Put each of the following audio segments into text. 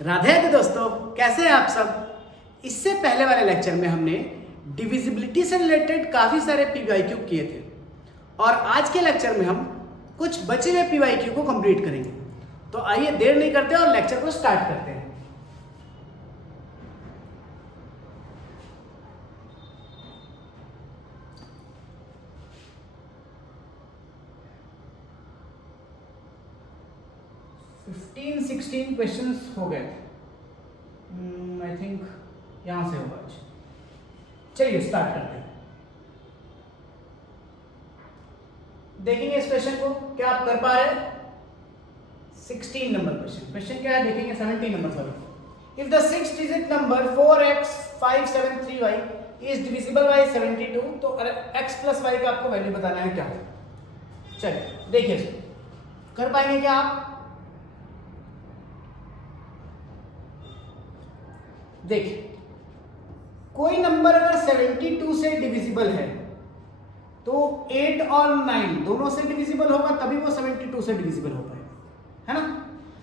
राधे राधे दोस्तों, कैसे हैं आप सब। इससे पहले वाले लेक्चर में हमने डिविजिबिलिटी से रिलेटेड काफ़ी सारे पीवाईक्यू किए थे और आज के लेक्चर में हम कुछ बचे हुए पीवाईक्यू को कंप्लीट करेंगे। तो आइए देर नहीं करते और लेक्चर को स्टार्ट करते हैं। फिफ्टीन 16 क्वेश्चंस हो गए थे। आई थिंक यहां से होगा। चलिए स्टार्ट करते हैं। देखेंगे इस क्वेश्चन को, क्या आप कर पा रहे हैं। 16 नंबर क्वेश्चन क्या है देखेंगे। 17 number sorry. If the 6 digit number 4x573y is divisible by 72, तो x प्लस y का आपको वैल्यू बताना है क्या हो। चलिए देखिए इसको, कर पाएंगे क्या आप। देखिए कोई नंबर अगर 72 से डिविजिबल है तो 8 और 9 दोनों से डिविजिबल होगा, तभी वो 72 से डिविजिबल हो पाएगा, है ना।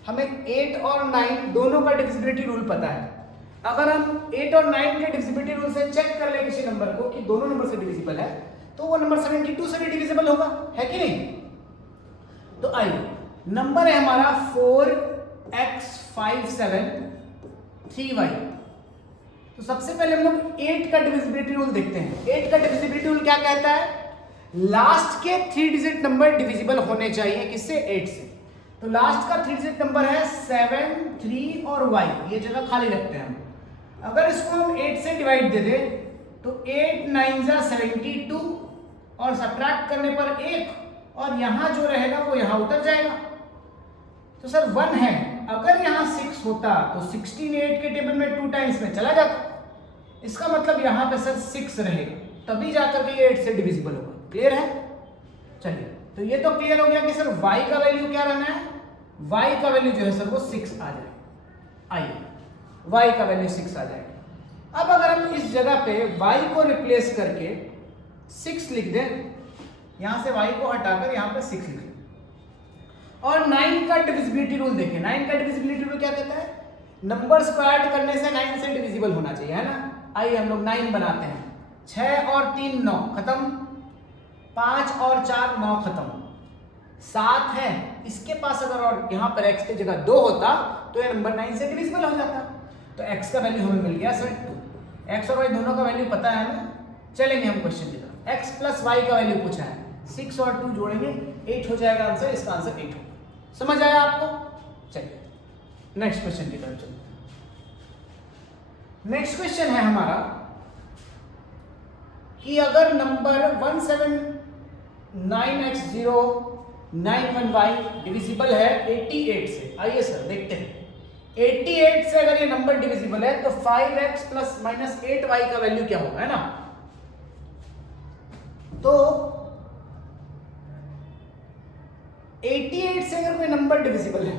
हमें 8 और 9 दोनों का डिविजिबिलिटी रूल पता है। अगर हम 8 और 9 के डिविजिबिलिटी रूल से चेक कर ले किसी नंबर को कि दोनों नंबर से डिविजिबल है, तो वो नंबर 72 से भी डिविजिबल होगा, है कि नहीं। तो आइए, नंबर है हमारा 4x573y। तो सबसे पहले हम लोग 8 का डिविजिबिलिटी रूल देखते हैं। 8 का डिविजिबिलिटी रूल क्या कहता है, लास्ट के 3 डिजिट नंबर डिविजिबल होने चाहिए किससे, 8 से। तो लास्ट का 3 डिजिट नंबर है 7, 3 और y, ये जगह खाली रखते हैं हम। अगर इसको हम 8 से डिवाइड दे दें तो 8 9 जा 72 और सब्ट्रैक्ट करने पर 1, और यहां जो रहेगा वो यहां उतर जाएगा। तो सर 1 है, अगर यहाँ 6 होता तो 16 8 के टेबल में 2 टाइम्स में चला जाता। इसका मतलब यहाँ पे सर 6 रहेगा, तभी जाकर के ये 8 से डिविजिबल होगा। क्लियर है। चलिए, तो ये तो क्लियर हो गया कि सर y का वैल्यू क्या रहना है, y का वैल्यू जो है सर वो 6 आ जाएगा। आइए, y का वैल्यू 6 आ जाएगा। अब अगर हम इस जगह पे y को रिप्लेस करके 6 लिख दें, यहां से y को हटाकर यहां पे 6 लिख दें। और 9 का डिविजिबिलिटी रूल देखिए। 9 का डिविजिबिलिटी रूल क्या कहता है, नंबर्स को ऐड करने से 9 से डिविजिबल होना चाहिए, है ना। आइए हम लोग 9 बनाते हैं। 6 और 3 9 खत्म, 5 और 4 9 खत्म, 7 है, इसके पास अगर और यहाँ पर x की जगह 2 होता तो ये नंबर 9 से डिविजिबल हो जाता। तो x का वैल्यू हमें मिल गया सर 2। x और y दोनों का वैल्यू पता है ना। चलेंगे हम क्वेश्चन की तरफ। x प्लस y का वैल्यू पूछा है, 6 और 2 जोड़ेंगे 8 हो जाएगा आंसर। इसका आंसर 8 होगा। समझ आया आपको। चलिए नेक्स्ट क्वेश्चन की तरफ चलते हैं। नेक्स्ट क्वेश्चन है हमारा कि अगर नंबर 179x091y डिविजिबल है 88 से। आइए सर देखते हैं, 88 से अगर ये नंबर डिविजिबल है तो 5x प्लस माइनस 8y का वैल्यू क्या होगा, है ना। तो 88 से अगर कोई नंबर डिविजिबल है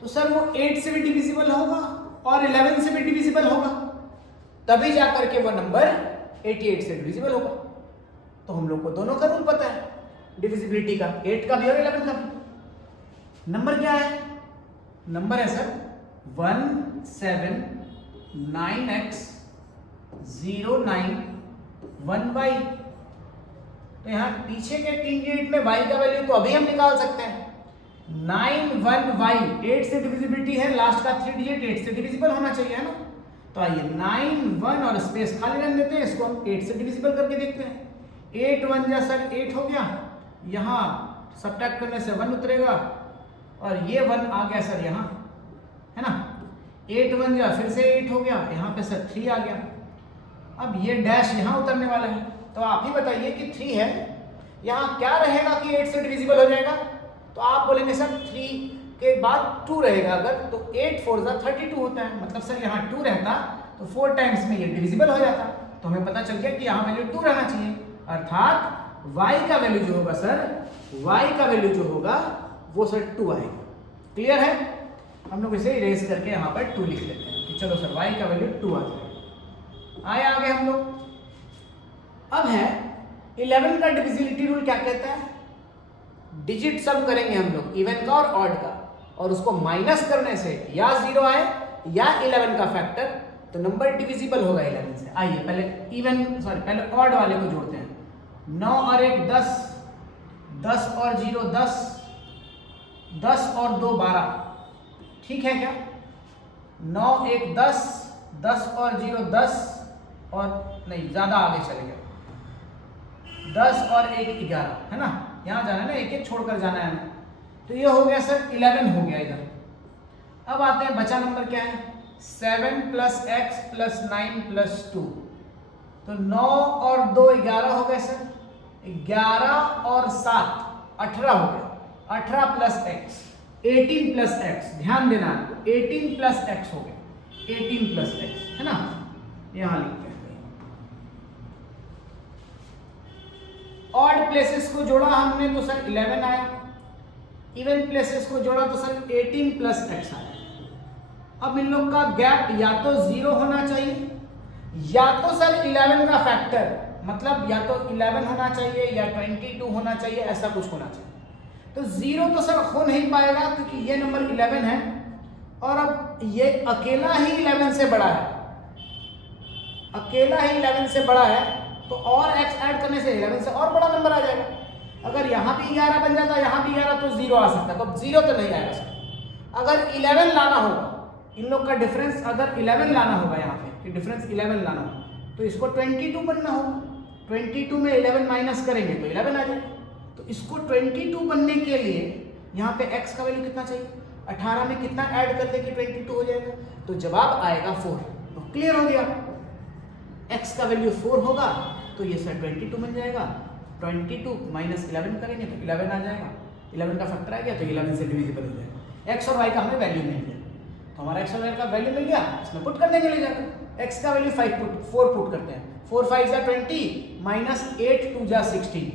तो सर वो 8 से भी डिविजिबल होगा और 11 से भी डिविजिबल होगा, तभी जाकर के वो नंबर 88 से डिविजिबल होगा। तो हम लोग को दोनों का रूल पता है डिविजिबिलिटी का, 8 का भी और 11 का भी। नंबर क्या है, नंबर है सर 179x091y। तो यहाँ पीछे के 3 डिजिट में y का वैल्यू तो अभी हम निकाल सकते हैं। 91y 8 से डिविजिबिलिटी है, लास्ट का 3 डिजिट 8 से डिविजिबल होना चाहिए, है ना। तो आइए 91 और स्पेस खाली रहने देते हैं, इसको हम 8 से डिविजिबल करके देखते हैं। 8 1 जा सर 8 हो गया, यहाँ सब्ट्रैक्ट करने से 1 उतरेगा और ये 1 आ गया सर यहाँ, है ना। 8 1 जा फिर से 8 हो गया, यहाँ पे सर 3 आ गया। अब ये डैश यहाँ उतरने वाला है, तो आप ही बताइए कि 3 है, यहाँ क्या रहेगा कि 8 से डिविजिबल हो जाएगा। तो आप बोलेंगे सर 3 के बाद 2 रहेगा अगर, तो 8 4 जा 32 होता है। मतलब सर यहाँ 2 रहता तो 4 टाइम्स में ये डिविजिबल हो जाता। तो हमें पता चल गया कि यहाँ वैल्यू 2 रहना चाहिए, अर्थात y का वैल्यू जो होगा सर, y का वैल्यू जो होगा वो सर 2 आएगा। क्लियर है। हम लोग इसे इरेज करके यहाँ पर 2 लिख लेते हैं कि चलो सर y का वैल्यू 2 आ जाएगा। आगे हम लोग अब है 11 का डिविजिबिलिटी रूल क्या कहता है, डिजिट सम करेंगे हम लोग, इवन का और ऑड का। और उसको माइनस करने से या 0 आए या 11 का फैक्टर, तो नंबर डिविजिबल होगा 11 से। आइए पहले ऑड वाले को जोड़ते हैं। 9 और 1 10, 10 और 0 10, 10 और 2 12, ठीक है क्या? 9 1 10, 10 और 0 10, और नहीं ज़्यादा आगे चले गए, 10 और 1 11, है ना? यहाँ जाना है ना, एक एक छोड़कर जाना है हमें। तो ये हो गया सर 11 हो गया इधर। अब आते हैं बचा नंबर क्या है, 7 + x + 9 + 2, तो 9 और 2 11 हो गए सर, 11 और 7 18 हो गया, 18 + x 18 + x, ध्यान देना आपको, 18 + x हो गया, 18 + x, है ना? यहां लिखते हैं। ऑड प्लेसेस को जोड़ा हमने तो सर 11 आया, इवन प्लेसेस को जोड़ा तो सर 18 + x आया। अब इन लोग का गैप या तो 0 होना चाहिए या तो सर 11 का फैक्टर, मतलब या तो 11 होना चाहिए या 22 होना चाहिए, ऐसा कुछ होना चाहिए। तो 0 तो सर हो नहीं पाएगा क्योंकि ये नंबर 11 है और अब ये अकेला ही 11 से बड़ा है, अकेला ही 11 से बड़ा है, तो और x ऐड करने से 11 से और बड़ा नंबर आ जाएगा। अगर यहाँ भी 11 बन जाता, यहाँ भी 11, तो 0 आ सकता है, तो अब 0 तो नहीं आएगा सर। अगर 11 लाना होगा, इन लोग का डिफरेंस अगर 11 लाना होगा, यहाँ पे कि डिफरेंस 11 लाना होगा, तो इसको 22 बनना होगा। 22 में 11 माइनस करेंगे तो 11 आ जाएगा। तो इसको 22 बनने के लिए यहाँ पे x का वैल्यू कितना चाहिए, 18 में कितना ऐड कर दे कि 22 हो जाएगा, तो जवाब आएगा 4। तो क्लियर हो गया, x का वैल्यू 4 होगा तो ये सर 22 बन जाएगा। 22 - 11 करेंगे तो 11 आ जाएगा, 11 का फैक्टर आ गया तो 11 से डिविजिबल हो जाएगा। x और y का हमें वैल्यू मिल गया, तो हमारा x और y का वैल्यू मिल गया, इसमें पुट कर देंगे ले जाकर। x का वैल्यू 4 पुट करते हैं, 4 5 जा 20 - 8 2 जा 16,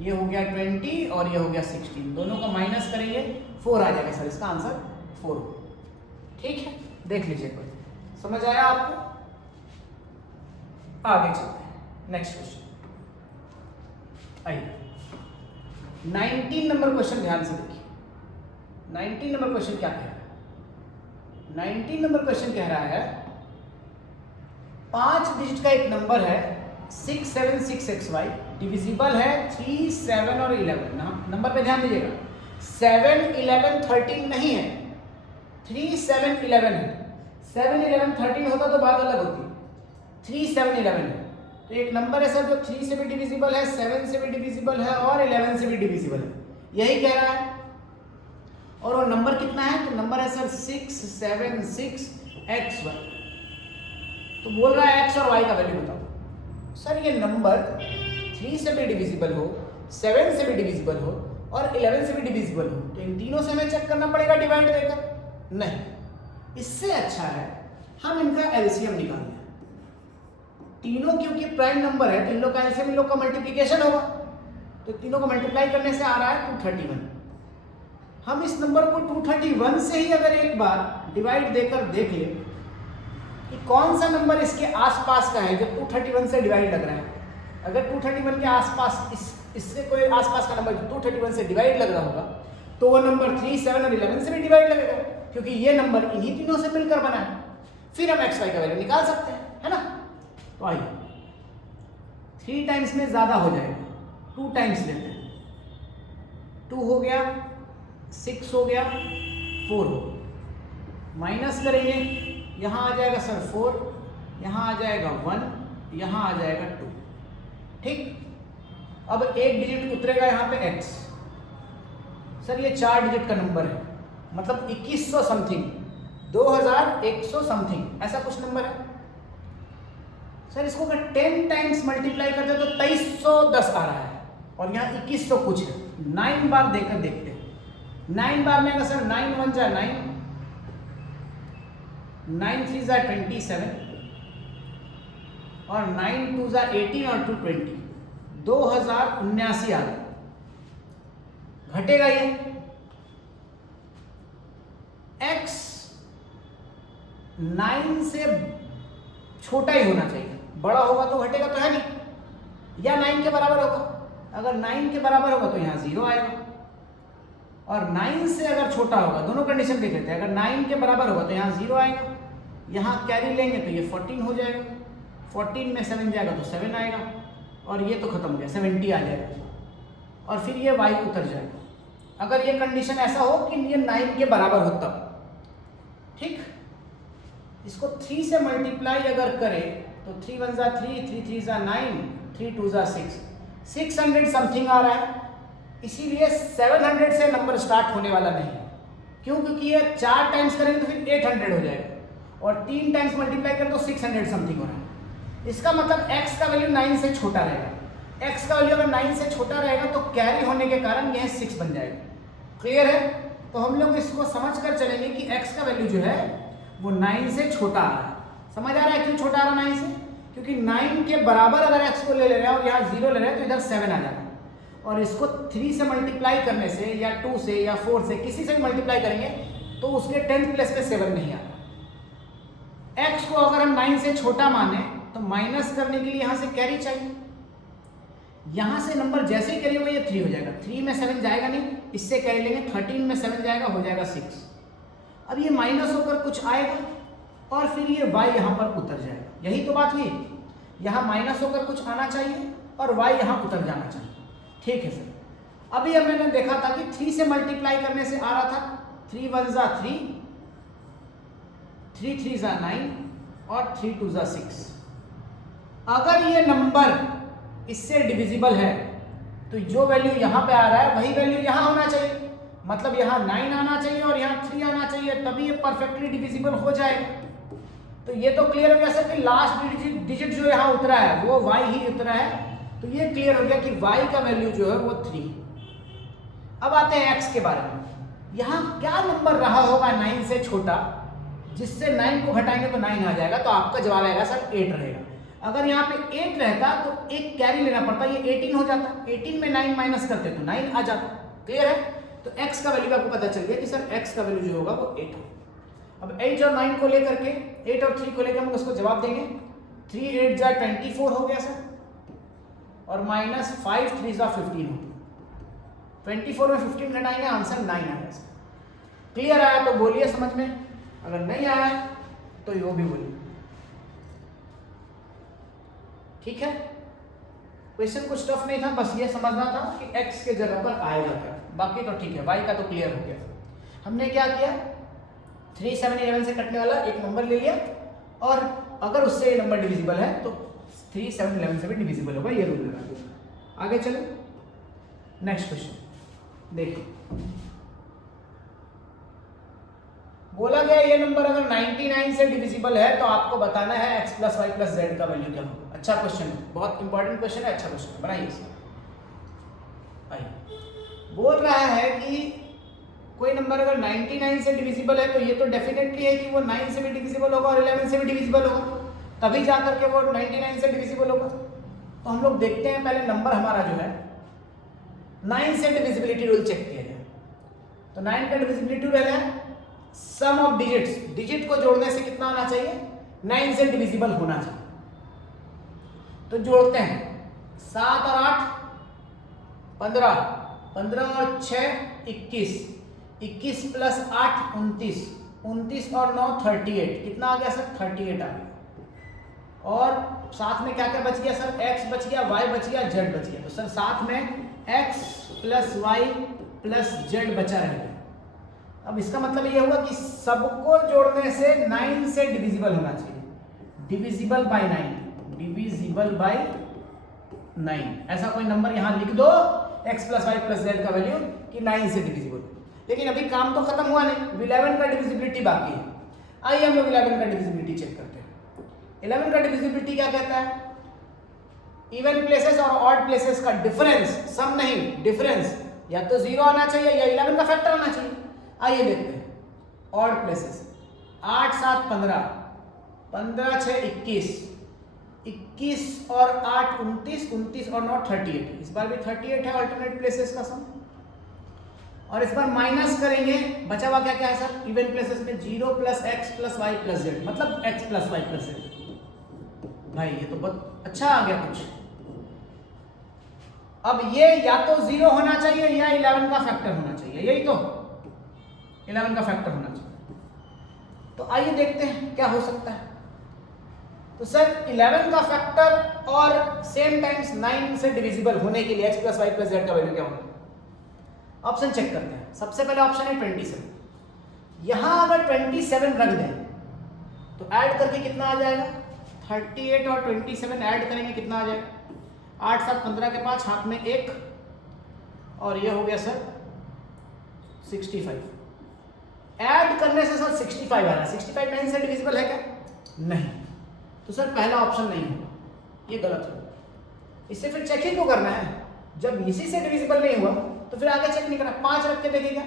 ये हो गया 20 और ये हो गया 16, दोनों का माइनस करेंगे 4 आ जाएगा सर, इसका आंसर 4। ठीक है, देख लीजिए, कोई समझ आया आपको? आगे चलते हैं, नेक्स्ट क्वेश्चन आइए। 19 नंबर क्वेश्चन ध्यान से देखिए। 19 नंबर क्वेश्चन क्या कह रहा है? 19 नंबर क्वेश्चन कह रहा है 5 डिजिट का एक नंबर है 676xy, डिविजिबल है 3 7 और 11। नंबर पे ध्यान दीजिएगा, 7 11 13 नहीं है, 3 7 11 है। 7 11 13 होता तो बात अलग होती, 3 7 11 है। तो एक नंबर है सर जो 3 से भी डिविजिबल है, 7 से भी डिविजिबल है और 11 से भी डिविजिबल है, यही कह रहा है। और वो नंबर कितना है? तो नंबर है सर 676xy। तो बोल रहा है x और y का वैल्यू बताओ। सर ये नंबर 3 से भी डिविजिबल हो, 7 से भी डिविजिबल हो और 11 से भी डिविजिबल हो, तो इन तीनों से हमें चेक करना पड़ेगा डिवाइड देकर? नहीं, इससे अच्छा है हम इनका एलसीएम निकाल लें। तीनों क्योंकि प्राइम नंबर है तो इन लोग का एलसीएम इन लोग का मल्टीप्लिकेशन होगा, तो तीनों को मल्टीप्लाई करने से आ रहा है 231। हम इस नंबर को 231 से ही अगर एक बार डिवाइड देकर देख ले कि कौन सा नंबर इसके आसपास का है जो 231 से डिवाइड लग रहा है। अगर 231 के आसपास इससे कोई आसपास का नंबर 231 से डिवाइड लग रहा होगा तो वो नंबर 3 7 और 11 से भी डिवाइड लगेगा, क्योंकि ये नंबर इन्हीं तीनों से मिलकर बना है। फिर हम एक्स वाई का वैल्यू निकाल सकते हैं, है ना? तो आइए 3 टाइम्स में ज्यादा हो जाएगा, 2 टाइम्स लेते हैं। 2 हो गया, 6 हो गया, 4 हो गया, माइनस करेंगे, यहाँ आ जाएगा सर 4, यहाँ आ जाएगा 1, यहाँ आ जाएगा 2। ठीक, अब एक डिजिट उतरेगा यहाँ पे x। सर ये 4 डिजिट का नंबर है, मतलब 2100 समथिंग, 2100 समथिंग, ऐसा कुछ नंबर है। सर इसको अगर 10 टाइम्स मल्टीप्लाई करते तो 2310 आ रहा है और यहाँ 2100 कुछ है। 9 बार देकर देखते हैं, 9 बार में सर 9 1 जा 9, 9 3 जा 27 और 9 2 जा 18 और 2 20, 2079 आ गया। घटेगा ये x 9 से छोटा ही होना चाहिए, बड़ा होगा तो घटेगा तो है नहीं, या 9 के बराबर होगा। अगर 9 के बराबर होगा तो यहाँ 0 आएगा और 9 से अगर छोटा होगा, दोनों कंडीशन देख लेते हैं। अगर 9 के बराबर होगा तो यहाँ 0 आएगा, यहाँ कैरी लेंगे तो ये 14 हो जाएगा, 14 में 7 जाएगा तो 7 आएगा, और ये तो खत्म हो गया, 70 आ जाएगा, और फिर ये y उतर जाएगा। अगर ये कंडीशन ऐसा हो कि ये 9 के बराबर हो तब, ठीक। इसको 3 से मल्टीप्लाई अगर करें तो 3 1 जा 3, 3 3 जा 9, 3 2 जा 6, 600 समथिंग आ रहा है। इसीलिए 700 से नंबर स्टार्ट होने वाला नहीं है। क्यों? क्योंकि ये 4 टाइम्स करेंगे तो फिर 800 हो जाएगा, और 3 टाइम्स मल्टीप्लाई करें तो 600 समथिंग हो रहा है। इसका मतलब x का वैल्यू 9 से छोटा रहेगा। x का वैल्यू अगर 9 से छोटा रहेगा तो कैरी होने के कारण यह 6 बन जाएगा। क्लियर है? तो हम लोग इसको समझ कर चलेंगे कि x का वैल्यू जो है वो 9 से छोटा आ रहा है। समझ आ रहा है क्यों छोटा आ रहा है 9 से? क्योंकि 9 के बराबर अगर x को ले रहे हैं और यहाँ 0 ले रहे हैं तो इधर 7 आ जाएगा, और इसको 3 से मल्टीप्लाई करने से या 2 से या 4 से किसी से भी मल्टीप्लाई करेंगे तो उसके 10th प्लेस में 7 नहीं आ रहा। x को अगर हम 9 से छोटा माने तो माइनस करने के लिए यहाँ से कैरी चाहिए। यहाँ से नंबर जैसे ही कैरी होगा ये 3 हो जाएगा, 3 में 7 जाएगा नहीं, इससे कैरी लेंगे, 13 में 7 जाएगा, हो जाएगा 6। अब ये माइनस होकर कुछ आएगा और फिर ये y यहाँ पर उतर जाएगा। यही तो बात हुई, यहाँ माइनस होकर कुछ आना चाहिए और y यहाँ उतर जाना चाहिए। ठीक है सर। अभी अब मैंने देखा था कि 3 से मल्टीप्लाई करने से आ रहा था 3 1 जा 3, 3 3 जा 9 और 3 2 जा 6। अगर ये नंबर इससे डिविजिबल है तो जो वैल्यू यहाँ पे आ रहा है वही वैल्यू यहाँ होना चाहिए, मतलब यहाँ 9 आना चाहिए और यहाँ 3 आना चाहिए, तभी ये परफेक्टली डिविजिबल हो जाएगा। तो ये तो क्लियर हो गया सर कि लास्ट डिजिट जो यहाँ उतरा है वो y ही उतरा है। तो ये क्लियर हो गया कि y का वैल्यू जो है वो 3। अब आते हैं x के बारे में। यहाँ क्या नंबर रहा होगा 9 से छोटा जिससे 9 को घटाएंगे तो 9 आ जाएगा? तो आपका जवाब आएगा सर 8 रहेगा। अगर यहाँ पे 8 रहता तो एक कैरी लेना पड़ता, ये 18 हो जाता, 18 में 9 माइनस करते तो 9 आ जाता। क्लियर है? तो x का वैल्यू आपको पता चल गया कि सर x का वैल्यू जो होगा वो 8 है। अब 8 और 9 को लेकर के, 8 और 3 को लेकर हम उसको जवाब देंगे। 3 8 जा 24 हो गया सर, और माइनस 5 3 जा 15 हो गया। 24 में 15 घटाएंगे, आंसर 9 आएगा सर। क्लियर आया तो बोलिए समझ में, अगर नहीं आया तो यो भी बोलिए। ठीक है, क्वेश्चन कुछ टफ नहीं था, बस ये समझना था कि x के जगह पर आएगा क्या, बाकी तो ठीक है। y का तो क्लियर हो गया। हमने क्या किया, 3 7 11 से कटने वाला एक नंबर ले लिया, और अगर उससे ये नंबर डिविजिबल है तो 3 7 11 से भी डिविजिबल होगा, ये रूल लगा दिया। आगे चलो नेक्स्ट क्वेश्चन देखिए। बोला गया ये नंबर अगर 99 से डिविजिबल है तो आपको बताना है x plus y plus z का वैल्यू क्या होगा। अच्छा क्वेश्चन है, बहुत इंपॉर्टेंट क्वेश्चन है, अच्छा क्वेश्चन है, बनाइए इसे। बोल रहा है कि कोई नंबर अगर 99 से डिविजिबल है तो ये तो डेफिनेटली है कि वो 9 से भी डिविजिबल होगा और 11 से भी डिविजिबल होगा, तभी जाकर के वो 99 से डिविजिबल होगा। तो हम लोग देखते हैं पहले नंबर हमारा जो है 9 से डिविजिबिलिटी रूल चेक किया जाए। तो 9 का डिविजिबिलिटी रूल है सम ऑफ डिजिट्स, डिजिट को जोड़ने से कितना होना चाहिए, 9 से डिविजिबल होना चाहिए। तो जोड़ते हैं 7 और 8 15, 15 और 6 21, 21 प्लस 8 29, 29 और 9 38, कितना आ गया सर 38 आ गया। और साथ में क्या क्या बच गया सर, x बच गया, y बच गया, z बच गया। तो सर साथ में x plus y plus z बचा रहेगा। अब इसका मतलब ये हुआ कि सबको जोड़ने से 9 से डिविजिबल होना चाहिए, डिविजिबल बाय 9, डिविजिबल बाय 9। ऐसा कोई नंबर यहाँ लिख दो x plus y plus z का वैल्यू कि 9 से डिविजिबल। लेकिन अभी काम तो खत्म हुआ नहीं, 11 का डिविजिबिलिटी बाकी है। आइए हम लोग 11 का डिविजिबिलिटी चेक करते हैं। 11 का डिविजिबिलिटी क्या कहता है, इवन प्लेसेस और ऑड प्लेसेस का डिफरेंस, सम नहीं डिफरेंस, या तो 0 आना चाहिए या 11 का फैक्टर आना चाहिए। आइए देखते हैं ऑड प्लेसेस, 8 7 15, 15 6 21, 21 और 8 29, 29 और 9 38। इस बार भी 38 है अल्टरनेट प्लेसेस का सम। और इस बार माइनस करेंगे, बचा हुआ क्या क्या है सर, इवन प्लेसेस में 0 plus x plus y plus z, मतलब x plus y plus z. भाई ये तो बहुत अच्छा आ गया कुछ। अब ये या तो 0 होना चाहिए या 11 का फैक्टर होना चाहिए, यही तो 11 का फैक्टर होना चाहिए। तो आइए देखते हैं क्या हो सकता है। तो सर 11 का फैक्टर और सेम टाइम्स 9 से डिविजिबल होने के लिए x plus y plus z का वैल्यू क्या होगा? ऑप्शन चेक करते हैं। सबसे पहले ऑप्शन है 27। यहां अगर 27 रख दें तो ऐड करके कितना आ जाएगा? 38 और 27 ऐड करेंगे कितना आ जाएगा? 8 7 15 के 5 हाथ में 1 और ये हो गया सर 65। ऐड करने से सर 65 आ रहा है। 65 9 से डिविजिबल है क्या? नहीं। तो सर पहला ऑप्शन नहीं होगा, ये गलत होगा। इससे फिर चेक ही क्यों करना है? जब इसी से डिविजिबल नहीं हुआ तो फिर आगे चेक नहीं करना। 5 रख के देखेंगे,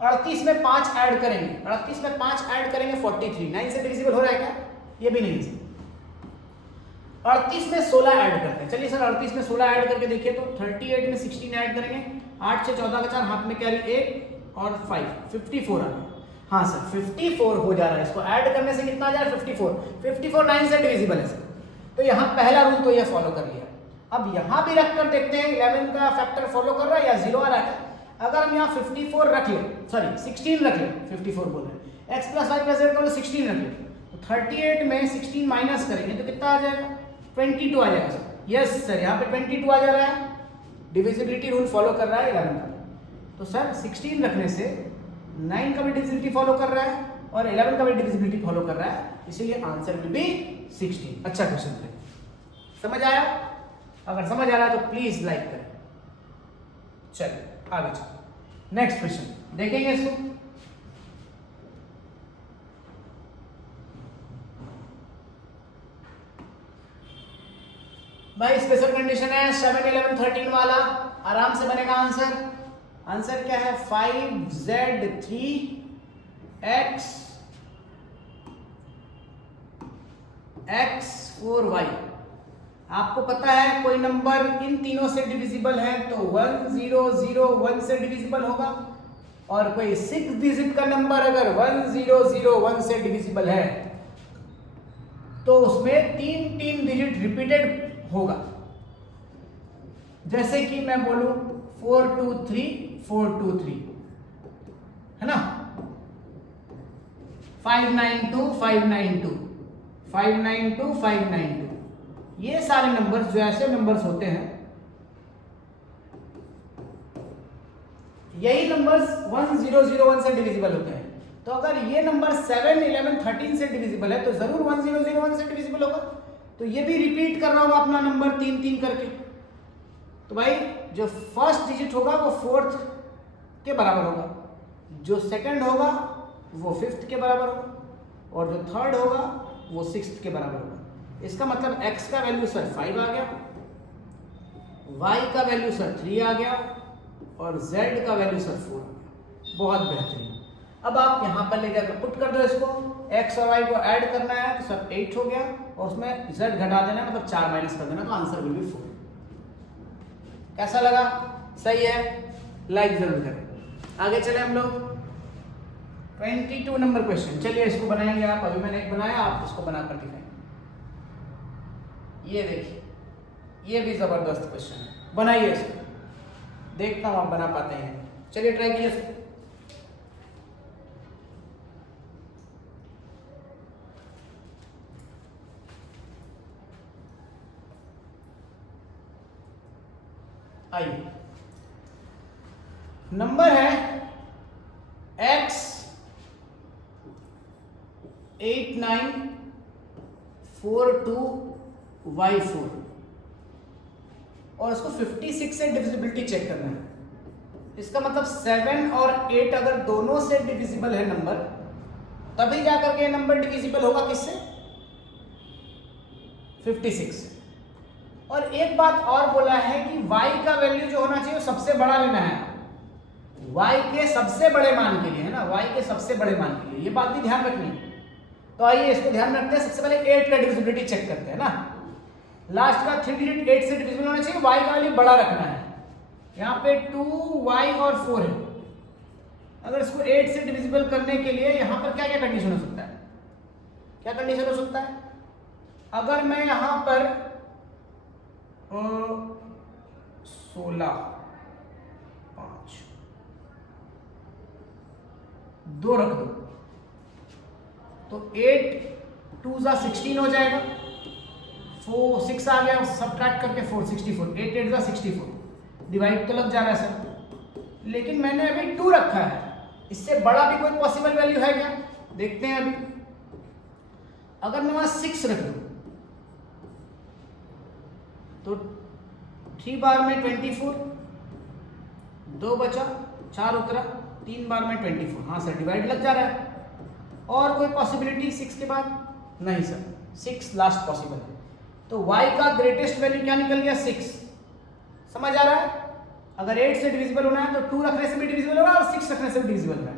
38 में 5 ऐड करेंगे, 38 में 5 ऐड करेंगे 43। 9 से डिविजिबल हो रहा है क्या? ये भी नहीं है। 38 में 16 ऐड करते हैं। चलिए सर 38 में 16 ऐड करके देखिए तो 38 में 16 ऐड करेंगे, 8 से 14 का 4 हाथ में कैरी 1 और 5 54 आ गया। हाँ सर 54 हो जा रहा है। इसको ऐड करने से कितना आ जा रहा है? 54 9 से डिविजिबल है सर। तो यहाँ पहला रूल तो ये फॉलो कर लिया। अब यहाँ भी रख कर देखते हैं 11 का फैक्टर फॉलो कर रहा है या 0 आ रहा है। अगर हम यहाँ 54 रख ले, सॉरी 16 रख ले, 54 बोल रहे हैं, x plus y plus z को 16 रख ले तो 38 में 16 माइनस करेंगे तो कितना आ जाएगा? 22 आ जाएगा सर। यस सर यहाँ पे 22 आ जा रहा है। डिविजिबिलिटी रूल फॉलो कर रहा है 11 का। तो सर 16 रखने से 9 का भी डिविजिबिलिटी फॉलो कर रहा है और 11 का भी डिविजिबिलिटी फॉलो कर रहा है, इसीलिए आंसर विल बी 16। अच्छा क्वेश्चन है, समझ आया? अगर समझ आ रहा है तो प्लीज लाइक करें। चलिए आगे चलिए, नेक्स्ट क्वेश्चन देखेंगे इसको। भाई स्पेशल कंडीशन है 7 11 13 वाला, आराम से बनेगा आंसर। आंसर क्या है? 5z3 x x4y। आपको पता है कोई नंबर इन तीनों से डिविजिबल है तो 1001 से डिविजिबल होगा, और कोई 6 डिजिट का नंबर अगर 1001 से डिविजिबल है तो उसमें 3 डिजिट रिपीटेड होगा। जैसे कि मैं बोलूं 423 है ना, 592 ये सारे नंबर्स जो ऐसे नंबर्स होते हैं, यही नंबर्स 1001 से डिविजिबल होते हैं। तो अगर ये नंबर 7 11 13 से डिविजिबल है तो जरूर 1001 से डिविजिबल होगा। तो ये भी रिपीट कर रहा होगा अपना नंबर 3 करके। तो भाई जो फर्स्ट डिजिट होगा वो 4th के बराबर होगा, जो सेकंड होगा वो 5th के बराबर होगा, और जो थर्ड होगा वो 6th के बराबर होगा। इसका मतलब x का वैल्यू सर 5 आ गया, y का वैल्यू सर 3 आ गया, और z का वैल्यू सर 4 आ गया। बहुत बेहतरीन। अब आप यहाँ पर ले जाकर पुट कर दो इसको, x और y को ऐड करना है तो सर 8 हो गया, और उसमें z घटा देना है, मतलब 4 माइनस कर देना, तो आंसर विल बी 4। कैसा लगा? सही है? लाइक जरूर करें। आगे चले हम लोग 22 नंबर क्वेश्चन। चलिए इसको बनाएंगे आप। अभी मैंने एक बनाया, आप इसको बनाकर दिखाएंगे। ये देखिए, ये भी जबरदस्त क्वेश्चन है, बनाइए इसको, देखता हूं आप बना पाते हैं। चलिए ट्राई कीजिए। आइए, नंबर है x 8942y4 और इसको 56 से डिविजिबिलिटी चेक करना है। इसका मतलब 7 और 8 अगर दोनों से डिविजिबल है नंबर, तभी जाकर के नंबर डिविजिबल होगा किससे? 56। और एक बात और बोला है कि y का वैल्यू जो होना चाहिए वो सबसे बड़ा लेना है, y के सबसे बड़े मान के लिए, है ना, y के सबसे बड़े मान के लिए। ये बात भी ध्यान रखनी है। तो आइए इसको ध्यान रखते हैं। सबसे पहले 8 का डिविजिबिलिटी चेक करते हैं ना। लास्ट का 3 डिजिट 8 से डिविजिबल होना चाहिए, y का वैल्यू बड़ा रखना है। यहाँ पे 2y और 4 है। अगर इसको 8 से डिविजिबल करने के लिए यहाँ पर क्या क्या कंडीशन हो सकता है? क्या कंडीशन हो सकता है? अगर मैं यहाँ पर 16, 5, 2 रख दो तो 8 2 जा 16 हो जाएगा, 4 6 आ गया, सब्ट्रैक्ट करके 4 64, 8 8 जा 64, डिवाइड तो लग जा रहा है सर, लेकिन मैंने अभी 2 रखा है, इससे बड़ा भी कोई पॉसिबल वैल्यू है क्या? देखते हैं अभी। अगर मैं वहां 6 रख दूं तो 3 बार में 24, 2 बचा, 4 उतरा, 3 बार में 24, हाँ सर डिवाइड लग जा रहा है। और कोई पॉसिबिलिटी 6 के बाद? नहीं सर, 6 लास्ट पॉसिबल है। तो y का ग्रेटेस्ट वैल्यू क्या निकल गया? 6। समझ आ रहा है? अगर 8 से डिविजिबल होना है तो 2 रखने से भी डिविजिबल होगा और 6 रखने से भी डिविजिबल होगा।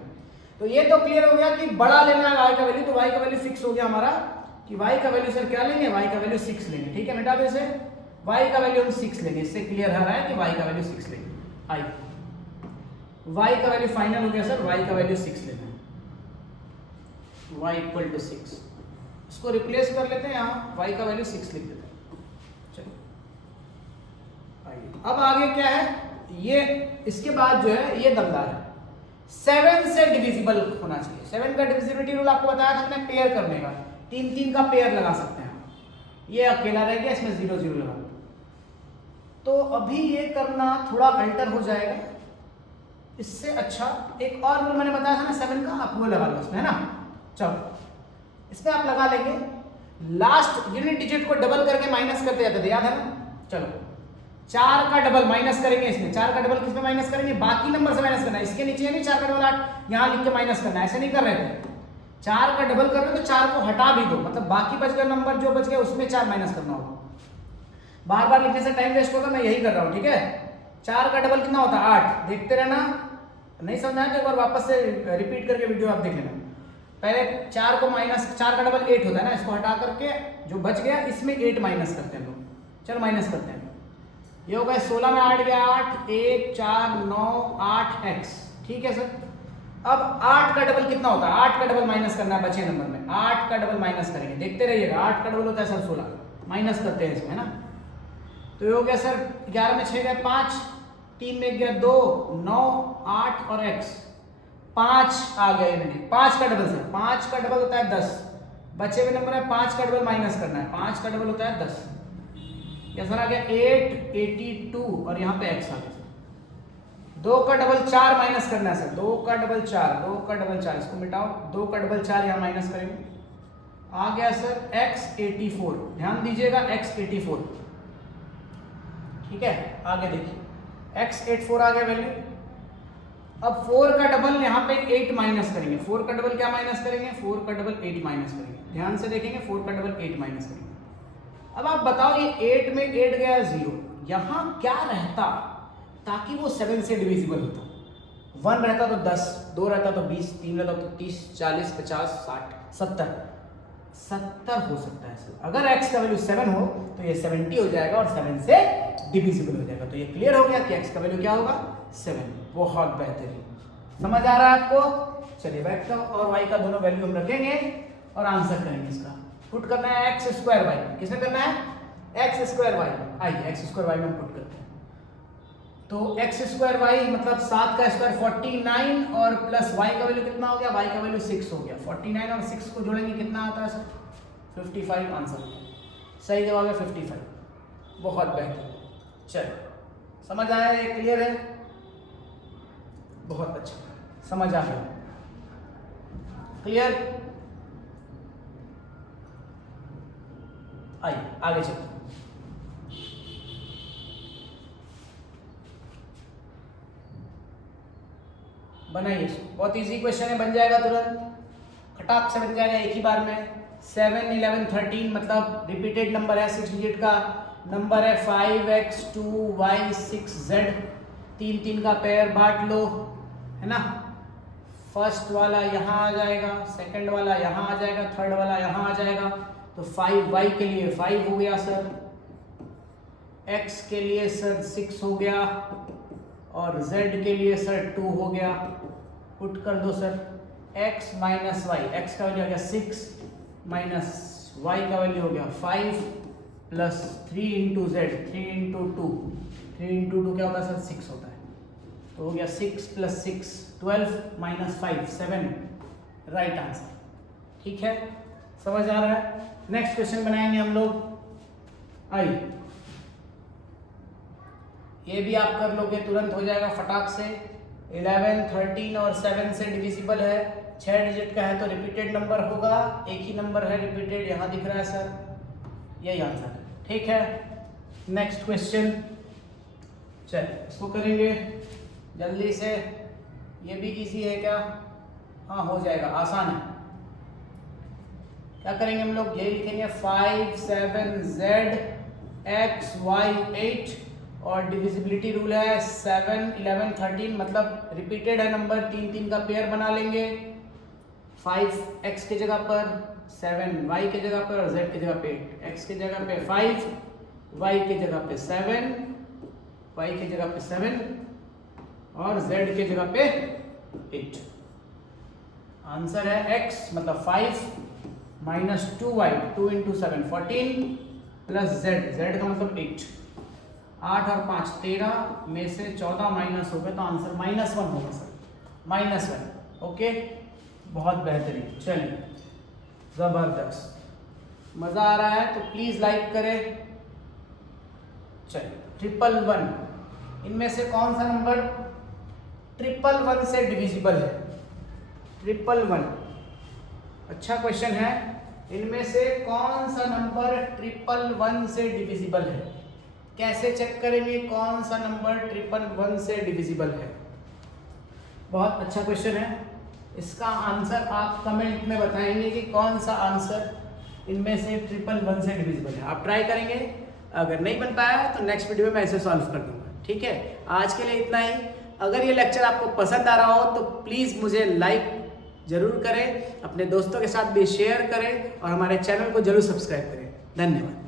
तो ये तो क्लियर हो गया कि बड़ा लेना है y का वैल्यू, तो y का वैल्यू फिक्स हो गया हमारा कि y का वैल्यू सर क्या लेंगे? y का वैल्यू 6 लेंगे। ठीक है, मिटा दो इसे, y का वैल्यू हम 6 लेंगे। इससे क्लियर हो रहा है कि y का वैल्यू 6 लेंगे। आई y का वैल्यू फाइनल हो गया सर, y का वैल्यू 6 लेना है, y इक्वल टू 6। इसको रिप्लेस कर लेते हैं, यहाँ y का वैल्यू 6 लिख देते हैं। चलो आइए, अब आगे क्या है? ये इसके बाद जो है ये दमदार है, 7 से डिविजिबल होना चाहिए। 7 का डिविजिबिलिटी रूल आपको बताया था हमने, पेयर करने का, 3 3 का पेयर लगा सकते हैं। ये अकेला रह गया, इसमें 0 0 लगा। तो अभी ये करना थोड़ा अल्टर हो जाएगा, इससे अच्छा एक और रूल मैंने बताया था ना 7 का, आप वो लगा लो इसमें, है ना। चलो इसमें आप लगा लेंगे, लास्ट यूनिट डिजिट को डबल करके माइनस करते जाते थे, याद है ना। चलो 4 का डबल माइनस करेंगे इसमें, 4 का डबल किसमें माइनस करेंगे? बाकी नंबर से माइनस करना है, इसके नीचे नहीं 4 का डबल 8 यहाँ लिख के माइनस करना है, ऐसे नहीं कर रहे थे। 4 का डबल कर रहे हो तो 4 को हटा भी दो, मतलब बाकी बच गया नंबर जो बच गया उसमें 4 माइनस करना होगा। बार बार लिखने से टाइम वेस्ट होगा, मैं यही कर रहा हूँ। ठीक है, 4 का डबल कितना होता है? 8। देखते रहना, नहीं समझ आया तो एक बार वापस से रिपीट करके वीडियो आप देख लेना। पहले 4 को माइनस, 4 का डबल 8 होता है ना, इसको हटा करके जो बच गया इसमें 8 माइनस करते हैं लोग। चलो माइनस करते हैं, ये हो गया 16 में 8 गया 8, 1 4 9 8 x। ठीक है सर, अब 8 का डबल कितना होता है? 8 का डबल माइनस करना है बचे नंबर में, 8 का डबल माइनस करेंगे, देखते रहिएगा। 8 का डबल होता है सर 16, माइनस करते हैं इसमें, है ना। तो ये हो गया सर 11 में 6 गया 5, 3 में गया 2, 9 8 और x 5 आ गया यूनिट। 5 का डबल सर, 5 का डबल होता है 10, बचे हुए नंबर है 5 का डबल माइनस करना है, 5 का डबल होता है 10। ये सर आ गया 8 82 और यहाँ पे x आ गया। 2 का डबल 4 माइनस करना है सर, 2 का डबल 4, 2 का डबल 4, इसको मिटाओ, 2 का डबल 4 यहाँ माइनस करेंगे, आ गया सर x 84। ध्यान दीजिएगा x 84। ठीक है, आगे देखिए x 84 आ गया वैल्यू। अब 4 का डबल यहाँ पे 8 माइनस करेंगे, 4 का डबल क्या माइनस करेंगे? 4 का डबल 8 माइनस करेंगे। ध्यान से देखेंगे, 4 का डबल 8 माइनस करेंगे। अब आप बताओ ये 8 में 8 गया 0, यहाँ क्या रहता ताकि वो 7 से डिविजिबल होता? 1 रहता तो 10, 2 रहता तो 20, 3 रहता तो 30, 40 50 60 70 हो सकता है सर। अगर x का वैल्यू 7 हो तो ये 70 हो जाएगा और 7 से डिविजिबल हो जाएगा। तो ये क्लियर हो गया कि x का वैल्यू क्या होगा? 7। बहुत बेहतरीन, समझ आ रहा है आपको। चलिए बैठ जाओ और y का दोनों वैल्यू हम रखेंगे और आंसर करेंगे। इसका पुट करना है x स्क्वायर y, किसमें करना है? x square y। आइए x स्क्वायर y में हम पुट करते हैं। तो x स्क्वायर y मतलब 7 का स्क्वायर 49 और प्लस y का वैल्यू कितना हो गया? y का वैल्यू 6 हो गया। 49 और 6 को जोड़ेंगे कितना आता है सर? 55 आंसर। सही जवाब है 55। बहुत बेहतर, चलो समझ आया? ये क्लियर है? बहुत अच्छा, समझ आ गया, क्लियर। आइए आगे चलते हैं। बनाइए इसको, बहुत इजी क्वेश्चन है, बन जाएगा तुरंत, खटाक से बन जाएगा एक ही बार में। 7 11 13 मतलब रिपीटेड नंबर है, 6 डिजिट का नंबर है। 5x 2y 6z, 3 3 का पेयर बांट लो, है ना। फर्स्ट वाला यहाँ आ जाएगा, सेकंड वाला यहाँ आ जाएगा, थर्ड वाला यहाँ आ जाएगा। तो 5y के लिए 5 हो गया सर, x के लिए सर 6 हो गया और z के लिए सर 2 हो गया। पुट कर दो sir, x minus y, x का वैल्यू आ गया 6 माइनस y का वैल्यू हो गया 5 plus 3 into z, 3 into 2 3 into 2 क्या होता है सर 6 होता है, तो हो गया 6 + 6 12 - 5 7 राइट आंसर। ठीक है, समझ आ रहा है। नेक्स्ट क्वेश्चन बनाएंगे हम लोग। आइए, ये भी आप कर लोगे, तुरंत हो जाएगा फटाक से। 11 13 और 7 से डिविजिबल है, 6 डिजिट का है तो रिपीटेड नंबर होगा, एक ही नंबर है रिपीटेड, यहाँ दिख रहा है सर, यही आंसर है। ठीक है, नेक्स्ट क्वेश्चन, चलिए इसको करेंगे जल्दी से। ये भी इजी है क्या? हाँ हो जाएगा, आसान है। क्या करेंगे हम लोग, यही लिखेंगे 5 7 Z X Y 8 और डिविजिबिलिटी रूल है 7 11 13, मतलब रिपीटेड है नंबर, 3 3 का पेयर बना लेंगे। 5 X की जगह पर, 7 Y की जगह पर और Z की जगह पे 8। X की जगह पे 5, Y की जगह पे 7, Y की जगह पे 7 और Z की जगह पे 8। आंसर है X मतलब 5 - 2Y 2 × 7 14 प्लस Z का मतलब 8। 8 और 5 13 में से 14 माइनस हो गए तो आंसर -1 होगा सर, -1। ओके, बहुत बेहतरीन। चलिए, जबरदस्त, मजा आ रहा है तो प्लीज लाइक करें। चलिए 111, इनमें से कौन सा नंबर 111 से डिविजिबल है? 111, अच्छा क्वेश्चन है। इनमें से कौन सा नंबर 111 से डिविजिबल है? कैसे चेक करेंगे कौन सा नंबर 111 से डिविजिबल है? बहुत अच्छा क्वेश्चन है। इसका आंसर आप कमेंट में बताएंगे कि कौन सा आंसर इनमें से 111 से डिविजिबल है। आप ट्राई करेंगे, अगर नहीं बन पाया तो नेक्स्ट वीडियो में मैं इसे सॉल्व कर दूंगा। ठीक है, आज के लिए इतना ही। अगर ये लेक्चर आपको पसंद आ रहा हो तो प्लीज़ मुझे लाइक जरूर करें, अपने दोस्तों के साथ भी शेयर करें और हमारे चैनल को जरूर सब्सक्राइब करें। धन्यवाद।